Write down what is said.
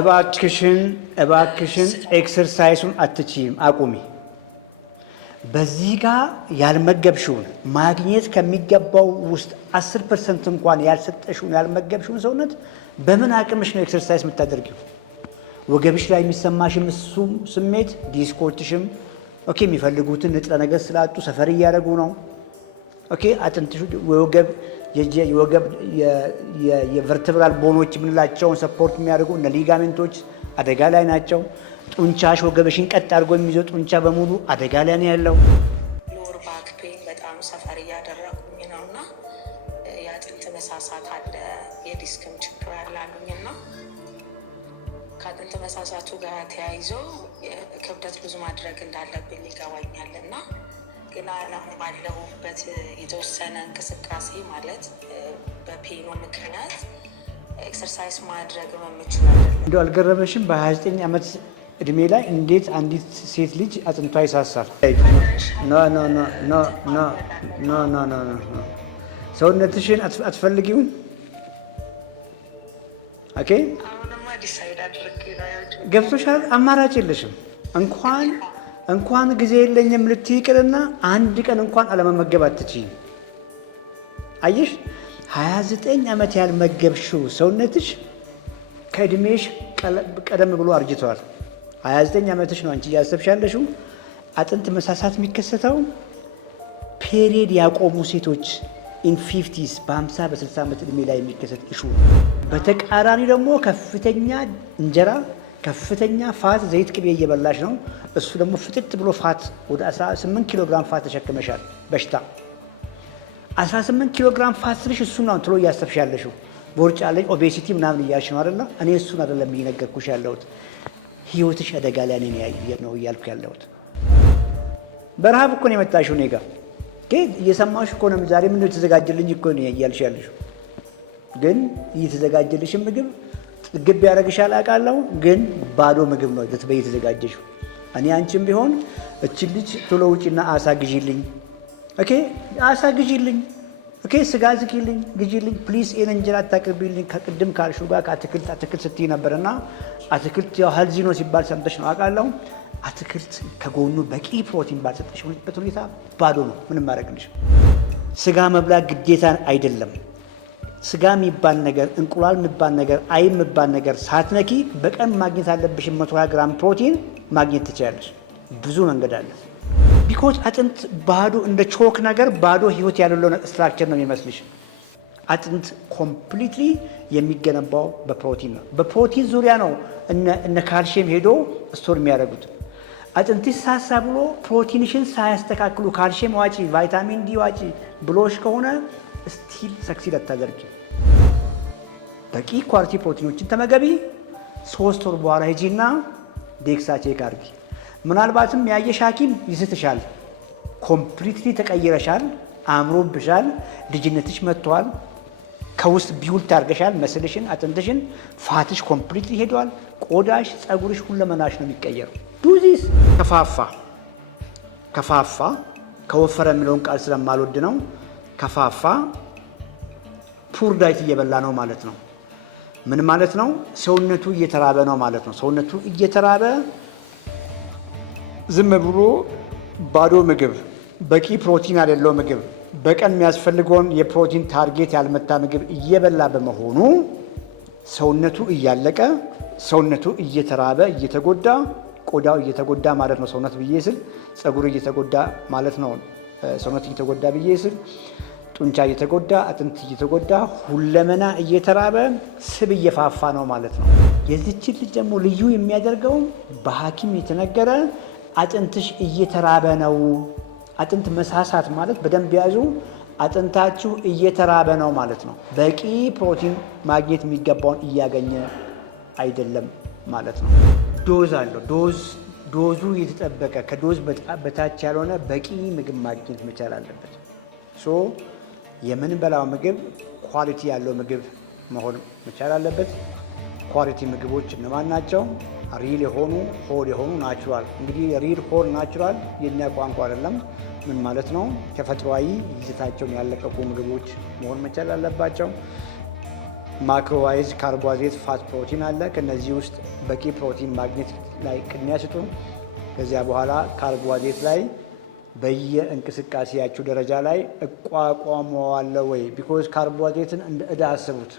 እባክሽን ኤክሰርሳይሱን አትችይም፣ አቁሚ። በዚህ ጋር ያልመገብሽውን ማግኘት ከሚገባው ውስጥ 10% እንኳን ያልሰጠሽውን ያልመገብሽውን ሰውነት በምን አቅምሽ ነው ኤክሰርሳይዝ የምታደርጊው? ወገብሽ ላይ የሚሰማሽም እሱም ስሜት ዲስኮርትሽም ኦኬ፣ የሚፈልጉትን ንጥረ ነገር ስላጡ ሰፈር እያደረጉ ነው። ኦኬ፣ አጥንትሽ የወገብ የቨርተብራል ቦኖች የምንላቸውን ሰፖርት የሚያደርጉ እነ ሊጋሜንቶች አደጋ ላይ ናቸው። ጡንቻሽ ወገብሽን ቀጥ አድርጎ የሚይዘው ጡንቻ በሙሉ አደጋ ላይ ነው ያለው። ሎወር ባክ ፔን በጣም ሰፈር እያደረጉኝ ነው እና የአጥንት መሳሳት አለ፣ የዲስክም ችግር ያላሉኝና ከአጥንት መሳሳቱ ጋር ተያይዞ ክብደት ብዙ ማድረግ እንዳለብኝ ይገባኛል እና ግን አሁን ባለሁበት የተወሰነ እንቅስቃሴ ማለት በፔኑ ምክንያት ኤክሰርሳይዝ ማድረግ የምችል አይደለም። እንደው አልገረመሽም? በ29 ዓመት እድሜ ላይ እንዴት አንዲት ሴት ልጅ አጥንቷ ይሳሳል? ሰውነትሽን አትፈልጊውም? ኦኬ፣ ገብቶሻል? አማራጭ የለሽም። እንኳን ጊዜ የለኝም ልትይ ይቅርና አንድ ቀን እንኳን አለመመገብ አትችይም። አየሽ፣ 29 ዓመት ያልመገብሽው ሰውነትሽ ከእድሜሽ ቀደም ብሎ አርጅተዋል። 29 ዓመትሽ ነው አንቺ እያሰብሻለሽው። አጥንት መሳሳት የሚከሰተው ፔሪየድ ያቆሙ ሴቶች ኢን 50s በ50 በ60 ዓመት እድሜ ላይ የሚከሰት ኢሹ። በተቃራኒ ደግሞ ከፍተኛ እንጀራ ከፍተኛ ፋት ዘይት ቅቤ እየበላሽ ነው። እሱ ደግሞ ፍጥጥ ብሎ ፋት ወደ 18 ኪሎ ግራም ፋት ተሸክመሻል። በሽታ 18 ኪሎ ግራም ፋት ስልሽ እሱን ነው ትሎ እያሰብሻለሽው። ቦርጫ ላይ ኦቤሲቲ ምናምን እያልሽ ነው አይደል? እኔ እሱን አይደለም እየነገርኩሽ ያለሁት። ህይወትሽ አደጋ ላይ ነው እያልኩ ያለሁት። በረሃብ እኮ ነው የመጣሽው እኔ ጋር እየሰማሽ እኮ ነው። ዛሬ ምንድነው የተዘጋጀልኝ እኮ ነው እያልሽ ያለሽው። ግን እየተዘጋጀልሽን ምግብ ጥግብ ያደርግሻል አውቃለሁ፣ ግን ባዶ ምግብ ነው የተዘጋጀሽው። እኔ አንቺም ቢሆን እችን ልጅ ቶሎ ውጪና አሳ ግዢልኝ፣ ኦኬ፣ አሳ ግዢልኝ፣ ኦኬ፣ ስጋ ዝቂልኝ፣ ግዢልኝ ፕሊዝ፣ ይሄን እንጀራ አታቅርቢልኝ። ከቅድም ካልሽው ጋር አትክልት ስትይ ነበርና አትክልት ያው ሄልዚ ነው ሲባል ሰምተሽ ነው አውቃለሁ። አትክልት ከጎኑ በቂ ፕሮቲን ባልሰጠሽበት ሁኔታ ባዶ ነው። ምንም ማድረግልሽ። ስጋ መብላት ግዴታ አይደለም። ስጋ የሚባል ነገር፣ እንቁላል የሚባል ነገር፣ አይብ የሚባል ነገር ሳትነኪ በቀን ማግኘት አለብሽ 120 ግራም ፕሮቲን ማግኘት ትችላለሽ። ብዙ መንገድ አለ። ቢኮዝ አጥንት ባዶ እንደ ቾክ ነገር ባዶ ህይወት ያለው ስትራክቸር ነው የሚመስልሽ። አጥንት ኮምፕሊትሊ የሚገነባው በፕሮቲን ነው። በፕሮቲን ዙሪያ ነው እነ ካልሽየም ሄዶ ስቶር የሚያደርጉት። አጥንትሽ ሳሳ ብሎ ፕሮቲንሽን ሳያስተካክሉ ካልሽየም ዋጪ፣ ቫይታሚን ዲ ዋጪ ብሎሽ ከሆነ ስቲል ሰክሲድ አታደርጊ። በቂ ኳሊቲ ፕሮቲኖችን ተመገቢ። 3 ወር በኋላ ሂጂና ዴክሳ ቼክ አድርጊ። ምናልባትም ያየሽ ሐኪም ይስትሻል። ኮምፕሊትሊ ተቀይረሻል፣ አምሮብሻል፣ ልጅነትሽ መጥቷል፣ ከውስጥ ቢውል ታርገሻል፣ መስልሽን፣ አጥንትሽን፣ ፋትሽ ኮምፕሊትሊ ሄዷል። ቆዳሽ፣ ጸጉርሽ፣ ሁለመናሽ ነው የሚቀየረው። ዱዚስ ከፋፋ ከወፈረ የሚለውን ቃል ስለማልወድ ነው። ከፋፋ ፑር ዳይት እየበላ ነው ማለት ነው። ምን ማለት ነው? ሰውነቱ እየተራበ ነው ማለት ነው። ሰውነቱ እየተራበ ዝም ብሎ ባዶ ምግብ፣ በቂ ፕሮቲን ያሌለው ምግብ፣ በቀን የሚያስፈልገውን የፕሮቲን ታርጌት ያልመታ ምግብ እየበላ በመሆኑ ሰውነቱ እያለቀ፣ ሰውነቱ እየተራበ እየተጎዳ፣ ቆዳው እየተጎዳ ማለት ነው። ሰውነት ብዬ ስል ጸጉር እየተጎዳ ማለት ነው። ሰውነት እየተጎዳ ብዬ ስል ጡንቻ እየተጎዳ፣ አጥንት እየተጎዳ፣ ሁለመና እየተራበ፣ ስብ እየፋፋ ነው ማለት ነው። የዚችን ልጅ ደግሞ ልዩ የሚያደርገው በሐኪም የተነገረ አጥንትሽ እየተራበ ነው። አጥንት መሳሳት ማለት በደንብ ያዙ፣ አጥንታችሁ እየተራበ ነው ማለት ነው። በቂ ፕሮቲን ማግኘት የሚገባውን እያገኘ አይደለም ማለት ነው። ዶዝ አለው። ዶዙ የተጠበቀ ከዶዝ በታች ያልሆነ በቂ ምግብ ማግኘት መቻል አለበት። የምንበላው ምግብ ኳሊቲ ያለው ምግብ መሆን መቻል አለበት። ኳሊቲ ምግቦች እነማን ናቸው? ሪል የሆኑ ሆል የሆኑ ናቹራል። እንግዲህ ሪል ሆል ናቹራል የኛ ቋንቋ አይደለም። ምን ማለት ነው? ተፈጥሯዊ ይዘታቸውን ያለቀቁ ምግቦች መሆን መቻል አለባቸው። ማክሮዋይዝ፣ ካርቦሃይድሬት፣ ፋት፣ ፕሮቲን አለ። ከነዚህ ውስጥ በቂ ፕሮቲን ማግኘት ላይ ቅድሚያ ስጡ። ከዚያ በኋላ ካርቦሃይድሬት ላይ በየእንቅስቃሴያችሁ ደረጃ ላይ እቋቋመዋለሁ ወይ? ቢኮዝ ካርቦሃይድሬትን እንደ ዕዳ አስቡት።